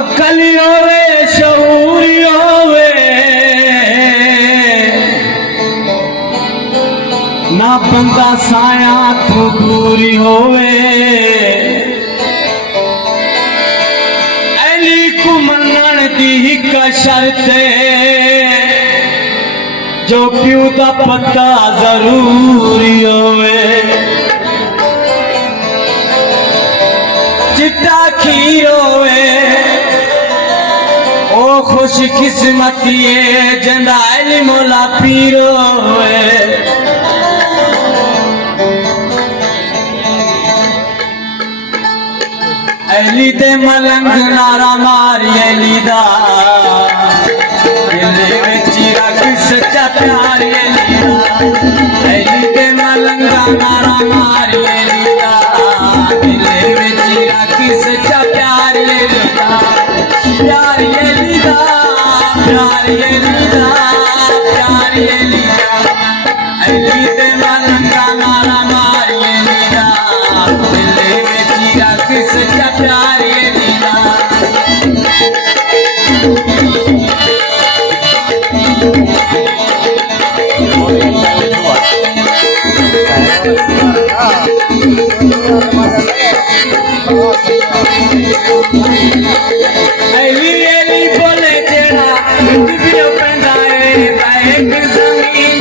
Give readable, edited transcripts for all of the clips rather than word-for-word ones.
अकली होवे शऊरी होवे ना बंदा साया तू दूरी होवे अली को मनण दी का शर्त जो प्यू दा पता जरूरी होवे चिट्टा खीर होवे ओ खुश किस्मती जंदा इल्म ला पीर होवे अली दे मलंग नारा मारी अली दा दिल विच रख सच्चा प्यार अली दा अली दे मलंग नारा मारी अली दा दिल विच रख सच्चा प्यार अली दा प्यार अली दा प्यार अली दा प्यार अली दा अली दे मलंग नारा मारी अली दा दिल विच रख सच्चा प्यार अली दा अली अली बोले जेड़ा दिव्यो पैंदा है एक जमीन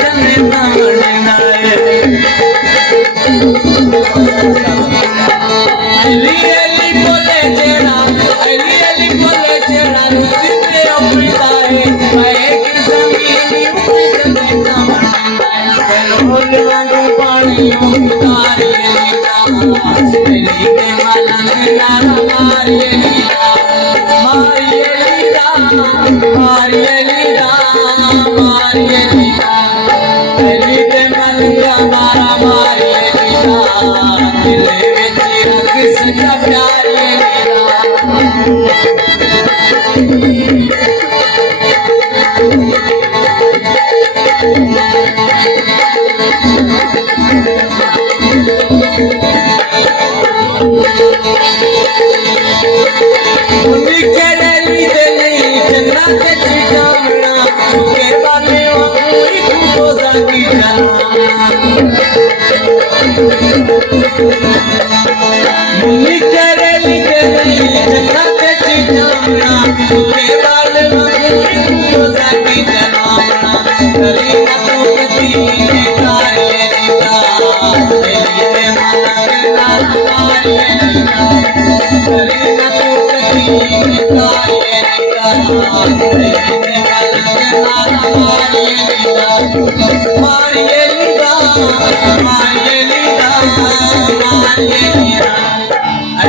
जने बनना है अली अली बोले जेड़ा दिव्यो पैंदा है एक जमीन जने बनना है रोल रंग पानी उतारे अली के मलंग नारा मारी अली दा मारी अली दा मारी अली दा मारी अली दा अली के मलंग नारा मारी अली दा दिल विच रख सच्चा प्यार अली दा मुन्नी करेली के नहीं जन्नत च जाना सुने वाले मगरी रोजा की जनाना करी ना तू कदी तारे नीता तेरी में मलंग नारा मारी नीता करी ना तू कदी तारे नीता तेरी में मलंग नारा मारी नीता मारी नीता मारी नीता मारी नीता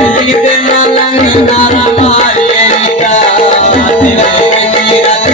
अली दे मलंग नारा मारी अली दा दिल विच रख